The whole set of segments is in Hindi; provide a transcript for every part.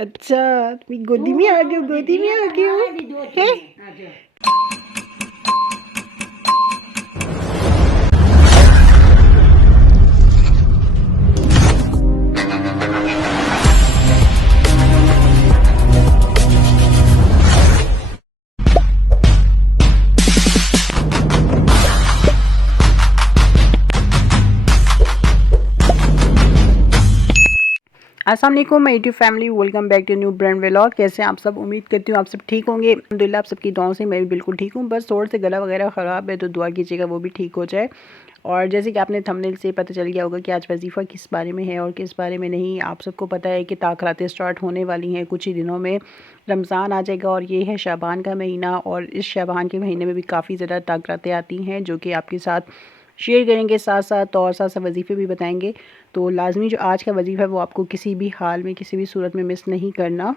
अच्छा, तुम्ही गोदी में आ गए हो, गोदी में आ गए हो है। अस्सलाम वालेकुम my YouTube family, welcome back to new brand vlog. कैसे हैं आप सब? उम्मीद करती हूँ आप सब ठीक होंगे। अल्हम्दुलिल्लाह आप सबकी दुआओं से मैं भी बिल्कुल ठीक हूँ। बस थोड़ा सा गला वगैरह ख़राब है तो दुआ कीजिएगा वो भी ठीक हो जाए। और जैसे कि आपने थंबनेल से पता चल गया होगा कि आज वजीफ़ा किस बारे में है और किस बारे में नहीं। आप सबको पता है कि ताख़रातें स्टार्ट होने वाली हैं कुछ ही दिनों में। रमज़ान आ जाएगा और ये है शाबान का महीना, और इस शाबान के महीने में भी काफ़ी ज़्यादा ताख़रातें आती हैं जो कि आपके साथ शेयर करेंगे, साथ-साथ वजीफ़े भी बताएँगे। तो लाज़मी जो आज का वजीफ़ा है वो आपको किसी भी हाल में, किसी भी सूरत में मिस नहीं करना।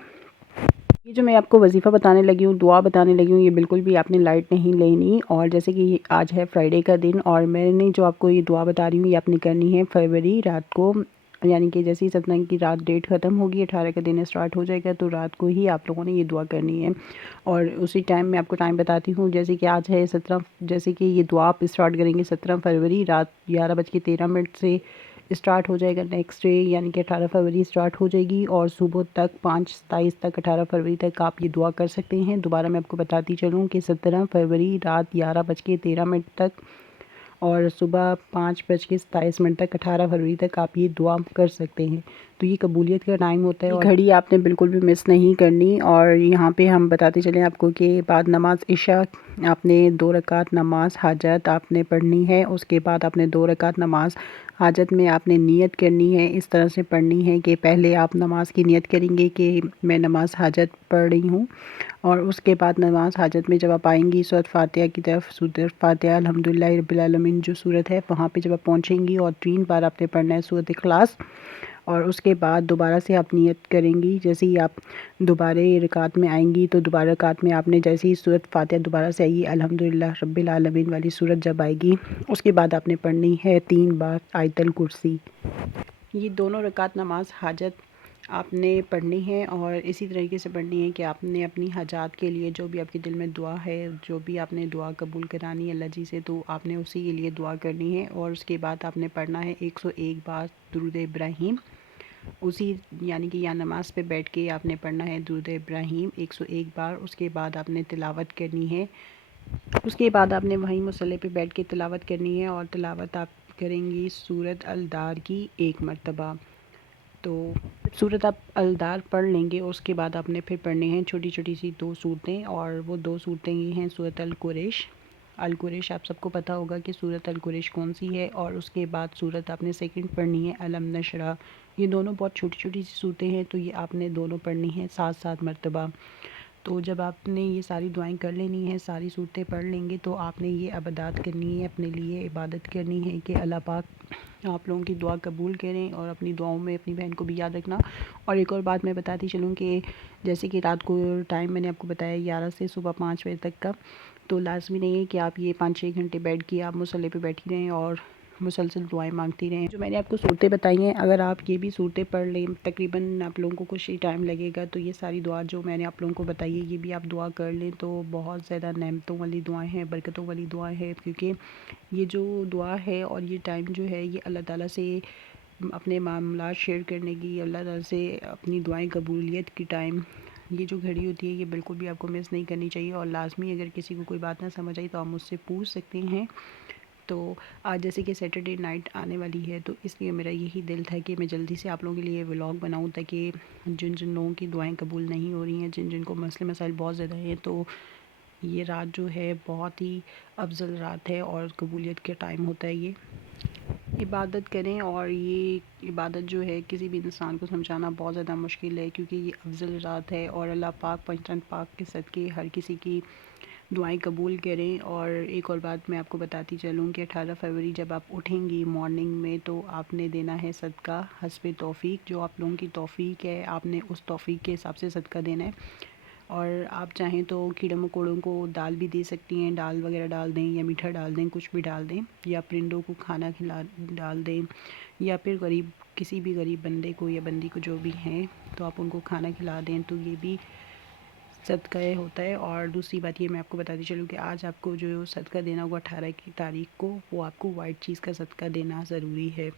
ये जो मैं आपको वजीफ़ा बताने लगी हूँ, दुआ बताने लगी हूँ, ये बिल्कुल भी आपने लाइट नहीं लेनी। और जैसे कि आज है फ्राइडे का दिन और मैंने जो आपको ये दुआ बता रही हूँ ये आपने करनी है फरवरी रात को, यानी कि जैसे ही 17 की रात डेट ख़त्म होगी, 18 का दिन स्टार्ट हो जाएगा, तो रात को ही आप लोगों ने ये दुआ करनी है। और उसी टाइम मैं आपको टाइम बताती हूँ। जैसे कि आज है 17, जैसे कि ये दुआ आप स्टार्ट करेंगे 17 फरवरी रात 11:13 से स्टार्ट हो जाएगा। नेक्स्ट डे यानी कि 18 फरवरी स्टार्ट हो जाएगी और सुबह तक 5/27 तक 18 फरवरी तक आप ये दुआ कर सकते हैं। दोबारा मैं आपको बताती चलूँ कि 17 फरवरी रात 11:13 तक और सुबह 5:27 तक 18 फरवरी तक आप ये दुआ कर सकते हैं। तो ये कबूलियत का टाइम होता है और घड़ी आपने बिल्कुल भी मिस नहीं करनी। और यहाँ पे हम बताते चलें आपको कि बाद नमाज इशा आपने 2 रकात नमाज हाजत आपने पढ़नी है। उसके बाद आपने 2 रकात नमाज हाजत में आपने नियत करनी है। इस तरह से पढ़नी है कि पहले आप नमाज की नियत करेंगे कि मैं नमाज हाजत पढ़ रही हूँ, और उसके बाद नमाज हाजत में जब आप आएंगी सूरत फातिहा की तरफ, सूरत फातिहा अल्हम्दुलिल्लाह रब्बिल आलमीन जो सूरत है वहाँ पे जब आप पहुँचेंगी और 3 बार आपने पढ़ना है सूरत इखलास। और उसके बाद दोबारा से आप नियत करेंगी। जैसे ही आप दोबारा रकात में आएंगी तो दोबारा रकात में आपने जैसे ही सूरत फातिहा दोबारा से आएगी अल्हम्दुलिल्लाह रब्बिल आलमीन वाली सूरत जब आएगी, उसके बाद आपने पढ़नी है 3 बार आयतल कुर्सी। ये दोनों रकात नमाज हाजत आपने पढ़नी है और इसी तरीके से पढ़नी है कि आपने अपनी हाजात के लिए जो भी आपके दिल में दुआ है, जो भी आपने दुआ कबूल करानी है अल्लाह जी से, तो आपने उसी के लिए दुआ करनी है। और उसके बाद आपने पढ़ना है 101 बार दुरूद इब्राहीम। उसी यानी कि यहाँ नमाज पे बैठ के आपने पढ़ना है दुरूद इब्राहीम 101 बार। उसके बाद आपने तिलावत करनी है। उसके बाद आपने वहीं मुसल्ले पे बैठ के तिलावत करनी है और तिलावत आप करेंगी सूरत अलदार की 1 मरतबा। तो सूरत आप अलदार पढ़ लेंगे उसके बाद आपने फिर पढ़नी है छोटी छोटी सी 2 सूरतें, और वो 2 सूरतें ये हैं सूरत अल कुरैश। अल कुरैश आप सबको पता होगा कि सूरत अल कुरैश कौन सी है। और उसके बाद सूरत आपने सेकंड पढ़नी है अलम नशरा। ये दोनों बहुत छोटी छोटी सी सूरतें हैं, तो ये आपने दोनों पढ़नी है 7-7 मरतबा। तो जब आपने ये सारी दुआएं कर लेनी है, सारी सूरतें पढ़ लेंगे, तो आपने ये अबदात करनी है, अपने लिए इबादत करनी है कि अल्लाह पाक आप लोगों की दुआ कबूल करें। और अपनी दुआओं में अपनी बहन को भी याद रखना। और एक और बात मैं बताती चलूँ कि जैसे कि रात को टाइम मैंने आपको बताया 11 से सुबह 5 बजे तक का, तो लाज़मी नहीं है कि आप ये 5-6 घंटे बैठ के आप मुसल्ले पे बैठी रहें और मुसलसल दुआएं मांगती रहें। जो मैंने आपको सूरतें बताई हैं, अगर आप ये भी सूरतें पढ़ लें, तकरीबन आप लोगों को कुछ ही टाइम लगेगा, तो ये सारी दुआ जो मैंने आप लोगों को बताई है ये भी आप दुआ कर लें तो बहुत ज़्यादा नेमतों वाली दुआएं हैं, बरकतों वाली दुआएं हैं। क्योंकि ये जो दुआ है और ये टाइम जो है ये अल्लाह ताला से अपने मामलात शेयर करने की, अल्लाह ताला से अपनी दुआएं कबूलियत की टाइम, ये जो घड़ी होती है ये बिल्कुल भी आपको मिस नहीं करनी चाहिए। और लाजमी अगर किसी को कोई बात ना समझ आई तो आप मुझसे पूछ सकते हैं। तो आज जैसे कि सैटरडे नाइट आने वाली है, तो इसलिए मेरा यही दिल था कि मैं जल्दी से आप लोगों के लिए व्लॉग बनाऊं, ताकि जिन जिन लोगों की दुआएं कबूल नहीं हो रही हैं, जिन जिन को मसले मसाइल बहुत ज़्यादा हैं, तो ये रात जो है बहुत ही अफजल रात है और कबूलियत का टाइम होता है। ये इबादत करें, और ये इबादत जो है किसी भी इंसान को समझाना बहुत ज़्यादा मुश्किल है, क्योंकि ये अफजल रात है और अल्लाह पाक पंचतन पाक के सदक़े हर किसी की दुआएं कबूल करें। और एक और बात मैं आपको बताती चलूँ कि 18 फरवरी जब आप उठेंगी मॉर्निंग में, तो आपने देना है सदका हस्बे तौफ़ीक। जो आप लोगों की तौफ़ीक है आपने उस तौफ़ीक के हिसाब से सदका देना है। और आप चाहें तो कीड़े मकोड़ों को दाल भी दे सकती हैं, दाल वगैरह डाल दें या मीठा डाल दें, कुछ भी डाल दें, या परिंदों को खाना खिला डाल दें, या फिर किसी भी गरीब बंदे को या बंदी को जो भी हैं तो आप उनको खाना खिला दें, तो ये भी सदका होता है। और दूसरी बात ये मैं आपको बताती चलूँ कि आज आपको जो सदका देना होगा 18 की तारीख को, वो आपको वाइट चीज़ का सदका देना ज़रूरी है।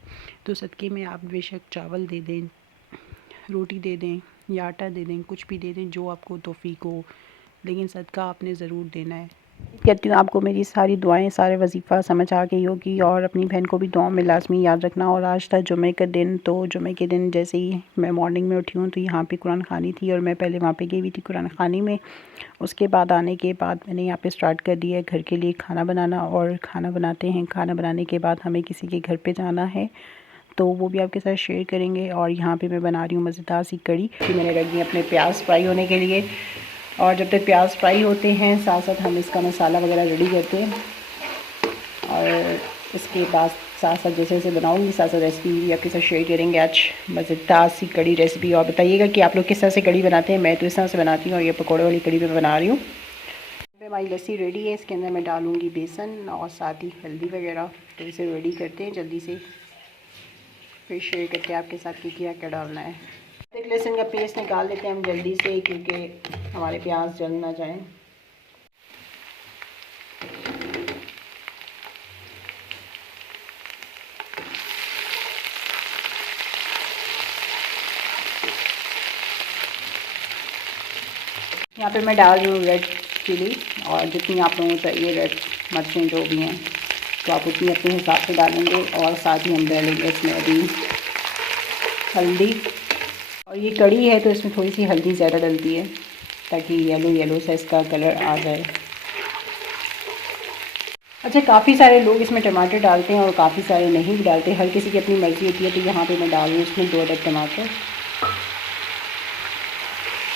तो सदक़े में आप बेशक चावल दे दें, रोटी दे दें या आटा दे दें, कुछ भी दे दें जो आपको तौफ़ीक हो, लेकिन सदका आपने ज़रूर देना है। कहती हूँ आपको मेरी सारी दुआएं, सारे वजीफ़ा समझ आ गई होगी, और अपनी बहन को भी दुआ में लाज़मी याद रखना। और आज था जुमे का दिन, तो जुमे के दिन जैसे ही मैं मॉर्निंग में उठी हूँ तो यहाँ पे कुरान ख़ानी थी और मैं पहले वहाँ पे गई हुई थी कुरान ख़ानी में। उसके बाद आने के बाद मैंने यहाँ पे स्टार्ट कर दिया है घर के लिए खाना बनाना, और खाना बनाते हैं। खाना बनाने के बाद हमें किसी के घर पर जाना है, तो वो भी आपके साथ शेयर करेंगे। और यहाँ पे मैं बना रही हूँ मज़ेदार सी कड़ी कि मैंने रख दी अपने प्याज फ्राई होने के लिए। और जब तक प्याज फ्राई होते हैं साथ साथ हम इसका मसाला वगैरह रेडी करते हैं, और इसके बाद साथ साथ जैसे जैसे बनाऊँगी साथ साथ रेसिपी भी आपके साथ शेयर करेंगे। आज मज़ेदार सी कड़ी रेसिपी, और बताइएगा कि आप लोग किस तरह से कड़ी बनाते हैं। मैं तो इस तरह से बनाती हूँ, और ये पकौड़े वाली कड़ी मैं बना रही हूँ। हमारी लस्सी रेडी है, इसके अंदर मैं डालूँगी बेसन और साथ ही हल्दी वगैरह। तो इसे रेडी करते हैं जल्दी से, फिर शेयर करके आपके साथ कि क्या क्या डालना है। एक लहसुन का पेस्ट निकाल लेते हैं हम जल्दी से, क्योंकि हमारे प्याज जल ना जाएं। यहाँ पे मैं डाल रही हूँ रेड चिली, और जितनी आप लोगों को चाहिए रेड मिर्चें जो भी हैं तो आप उतनी अपने हिसाब से डालेंगे। और साथ ही हम डालेंगे इसमें अभी हल्दी, और ये कड़ी है तो इसमें थोड़ी सी हल्दी ज़्यादा डलती है ताकि येलो येलो सा इसका कलर आ जाए। अच्छा, काफ़ी सारे लोग इसमें टमाटर डालते हैं और काफ़ी सारे नहीं भी डालते, हर किसी की अपनी मर्ज़ी होती है। तो यहाँ पे मैं डाल रही हूँ इसमें 2 अदद टमाटर,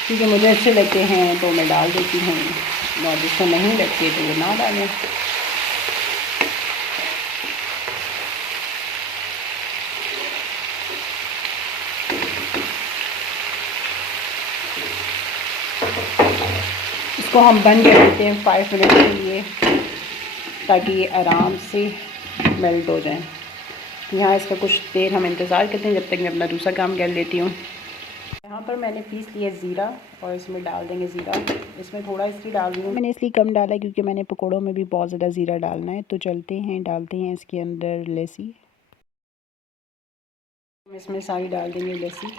क्योंकि मुझे अच्छे लगते हैं तो मैं डाल देती हूँ, और जिसको नहीं लगते तो वो ना डालें। इसको हम बंद कर देते हैं 5 मिनट के लिए, ताकि ये आराम से मेल्ट हो जाए। यहाँ इसका कुछ देर हम इंतज़ार करते हैं जब तक मैं अपना दूसरा काम कर लेती हूँ। यहाँ पर मैंने पीस लिया ज़ीरा, और इसमें डाल देंगे ज़ीरा। इसमें थोड़ा इसलिए डाल रही हूँ, मैंने इसलिए कम डाला है क्योंकि मैंने पकौड़ों में भी बहुत ज़्यादा ज़ीरा डालना है। तो चलते हैं, डालते हैं इसके अंदर लस्सी। इसमें सारी डाल देंगे लस्सी।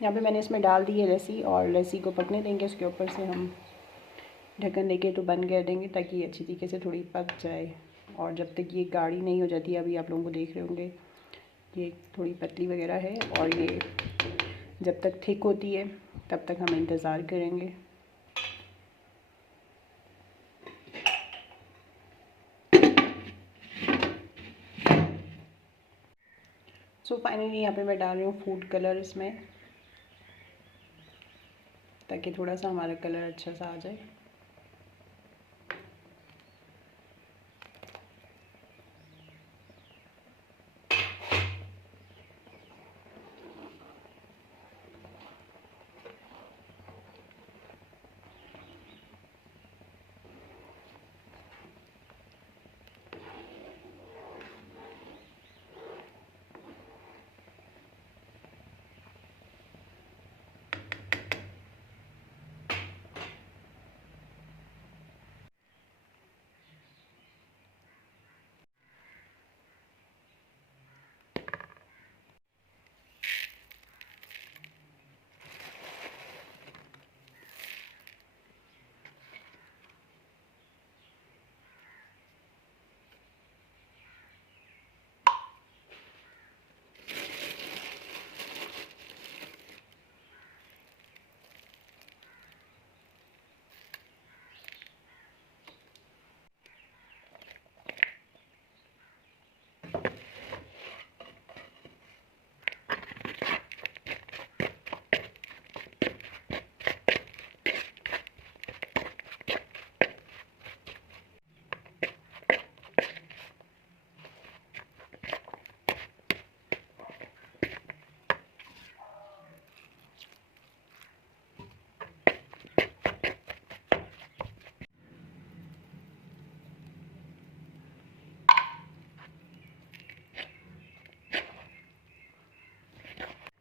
यहाँ पे मैंने इसमें डाल दी है लस्सी, और लस्सी को पकने देंगे। उसके ऊपर से हम ढक्कन देके तो बंद कर देंगे ताकि अच्छी तरीके से थोड़ी पक जाए। और जब तक ये गाढ़ी नहीं हो जाती, अभी आप लोगों को देख रहे होंगे ये थोड़ी पतली वगैरह है, और ये जब तक थिक होती है तब तक हम इंतज़ार करेंगे। सो फाइनली यहाँ पे मैं डाल रही हूँ फूड कलर इसमें, ताकि थोड़ा सा हमारा कलर अच्छा सा आ जाए।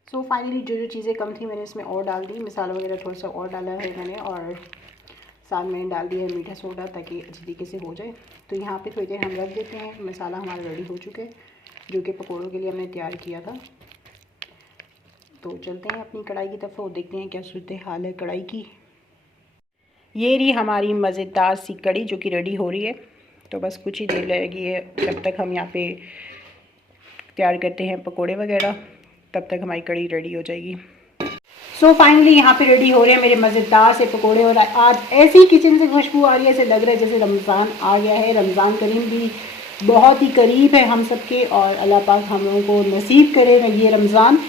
सो फाइनली जो जो चीज़ें कम थी मैंने इसमें और डाल दी, मसाला वगैरह थोड़ा सा और डाला है मैंने, और साथ मैंने डाल दिया है मीठा सोडा ताकि अच्छी तरीके से हो जाए। तो यहाँ पे थोड़ी देर हम रख देते हैं। मसाला हमारा रेडी हो चुका है जो कि पकौड़ों के लिए हमने तैयार किया था। तो चलते हैं अपनी कढ़ाई की तरफ और देखते हैं क्या सूरत हाल है कढ़ाई की। ये रही हमारी मज़ेदार सी कढ़ी जो कि रेडी हो रही है। तो बस कुछ ही देर लगेगी है, जब तक हम यहाँ पे तैयार करते हैं पकोड़े वगैरह तब तक हमारी कढ़ी रेडी हो जाएगी। सो फाइनली यहाँ पे रेडी हो रहे हैं मेरे मज़ेदार से पकोड़े, और आज ऐसी किचन से खुशबू आ रही है, ऐसे लग रहा है जैसे रमज़ान आ गया है। रमज़ान करीम भी बहुत ही करीब है हम सब के, और अल्लाह पाक हम लोगों को नसीब करेगा ये रमज़ान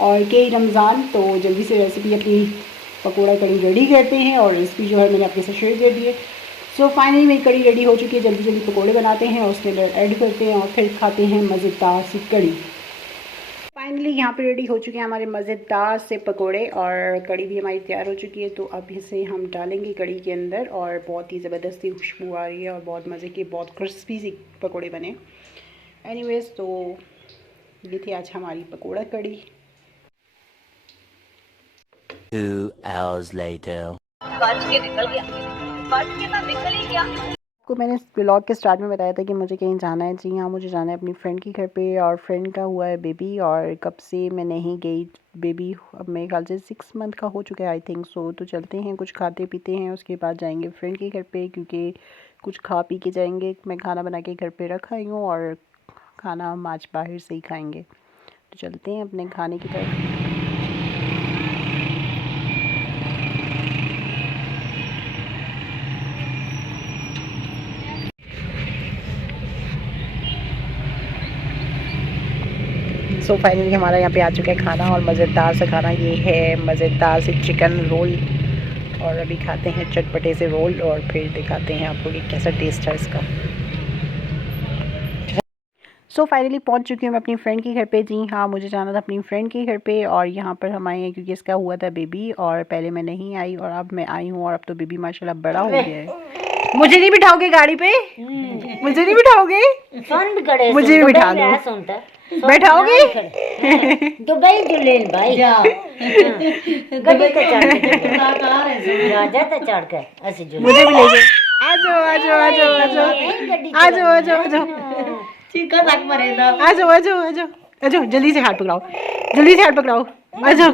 और कई रमज़ान। तो जल्दी से रेसिपी अपनी पकोड़ा कढ़ी रेडी करते हैं, और रेसिपी जो है मैंने आपके साथ शेयर कर दी है। सो फाइनली मेरी कढ़ी रेडी हो चुकी है। जल्दी जल्दी पकोड़े बनाते हैं और उसके अंदर ऐड करते हैं और फिर खाते हैं मज़ेदार सी कढ़ी। फाइनली यहाँ पे रेडी हो चुके हैं हमारे मज़ेदार से पकोड़े, और कढ़ी भी हमारी तैयार हो चुकी है। तो अब इसे हम डालेंगे कढ़ी के अंदर, और बहुत ही ज़बरदस्ती खुशबू आ रही है और बहुत मज़े के बहुत क्रिस्पी सी पकोड़े बने। एनीवेज़ तो ये थी आज हमारी पकोड़ा कढ़ी। 2 hours later. को मैंने ब्लॉग के स्टार्ट में बताया था कि मुझे कहीं जाना है। जी हाँ, मुझे जाना है अपनी फ्रेंड के घर पे, और फ्रेंड का हुआ है बेबी, और कब से मैं नहीं गई। बेबी अब मेरे ख्याल से 6 मंथ का हो चुका है आई थिंक सो। तो चलते हैं, कुछ खाते पीते हैं, उसके बाद जाएंगे फ्रेंड के घर पे, क्योंकि कुछ खा पी के जाएंगे। मैं खाना बना के घर पे रखा ही हूँ, और खाना हम आज बाहर से ही खाएँगे। तो चलते हैं अपने खाने की तरफ। सो फाइनली हमारा यहाँ पे आ चुका है खाना, और मज़ेदार सा खाना ये है, मज़ेदार से चिकन रोल। और अभी खाते हैं चटपटे से रोल, और फिर दिखाते हैं आपको कि कैसा टेस्ट है इसका। सो फाइनली पहुँच चुकी हूँ मैं अपनी फ्रेंड के घर पे। जी हाँ, मुझे जाना था अपनी फ्रेंड के घर पे, और यहाँ पर हम आए हैं क्योंकि इसका हुआ था बेबी, और पहले मैं नहीं आई और अब मैं आई हूँ, और अब तो बेबी माशाल्लाह बड़ा हो गया है। मुझे नहीं बिठाओगे गाड़ी पे? मुझे नहीं बिठाओगे? मुझे भी बिठा दो। बैठाओगे? दुबई जुलेन भाई गड्डी पे चढ़ के राजा पे चढ़ के ऐसे जुलेन मुझे भी ले जाओ। आ जाओ आ जाओ आ जाओ आ जाओ आ जाओ आ जाओ आ जाओ चीका तक मरेगा। आ जाओ आ जाओ आ जाओ आ जाओ, जल्दी से हाथ पकड़ाओ, जल्दी से हाथ पकड़ाओ, आ जाओ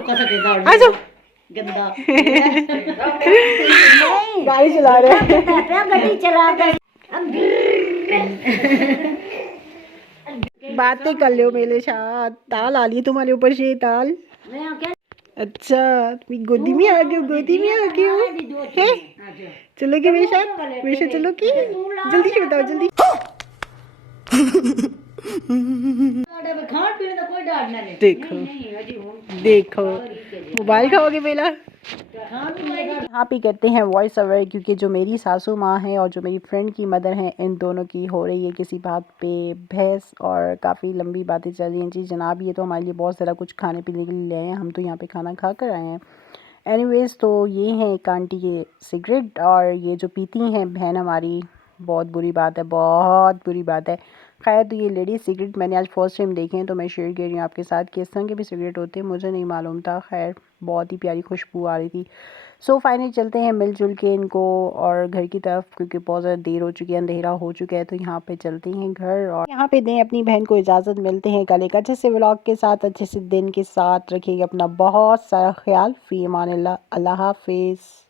आ जाओ। गंदा गाड़ी चला रहे हैं। गड्डी चला कर बातें कर लो मेरे साथ। ताल आ रही तुम्हारे ऊपर से ताल। अच्छा, तुम गोदी में आ गए, गोदी में आ गए हो हैं? चलोगे मेरे साथ? मेरे साथ चलोगी? जल्दी से बताओ जल्दी। खान पीने का कोई डर नहीं। देखो देखो, मोबाइल खाओगे मेरा। यहाँ पे कहते हैं वॉइस ओवर, क्योंकि जो मेरी सासू माँ है और जो मेरी फ्रेंड की मदर हैं, इन दोनों की हो रही है किसी बात पे बहस, और काफ़ी लंबी बातें चल रही हैं। जी जनाब, ये तो हमारे लिए बहुत ज़्यादा कुछ खाने पीने के लिए ले आए हैं, हम तो यहाँ पे खाना खा कर आए हैं। एनीवेज़ तो ये हैं एक आंटी के सिगरेट, और ये जो पीती हैं बहन हमारी, बहुत बुरी बात है, बहुत बुरी बात है। खैर, तो ये लेडीज़ सिगरेट मैंने आज फर्स्ट टाइम देखे हैं, तो मैं शेयर कर रही हूँ आपके साथ कि इस तरह के भी सिगरेट होते हैं, मुझे नहीं मालूम था। खैर, बहुत ही प्यारी खुशबू आ रही थी। सो फाइनली चलते हैं मिलजुल के इनको और घर की तरफ, क्योंकि बहुत ज़्यादा देर हो चुकी है, अंधेरा हो चुका है। तो यहाँ पे चलते हैं घर, और यहाँ पे दें अपनी बहन को इजाज़त। मिलते हैं कल एक अच्छे से व्लॉग के साथ, अच्छे से दिन के साथ। रखिएगा अपना बहुत सारा ख्याल। फ़ी अमान अल्लाह, अल्लाह हाफिज़।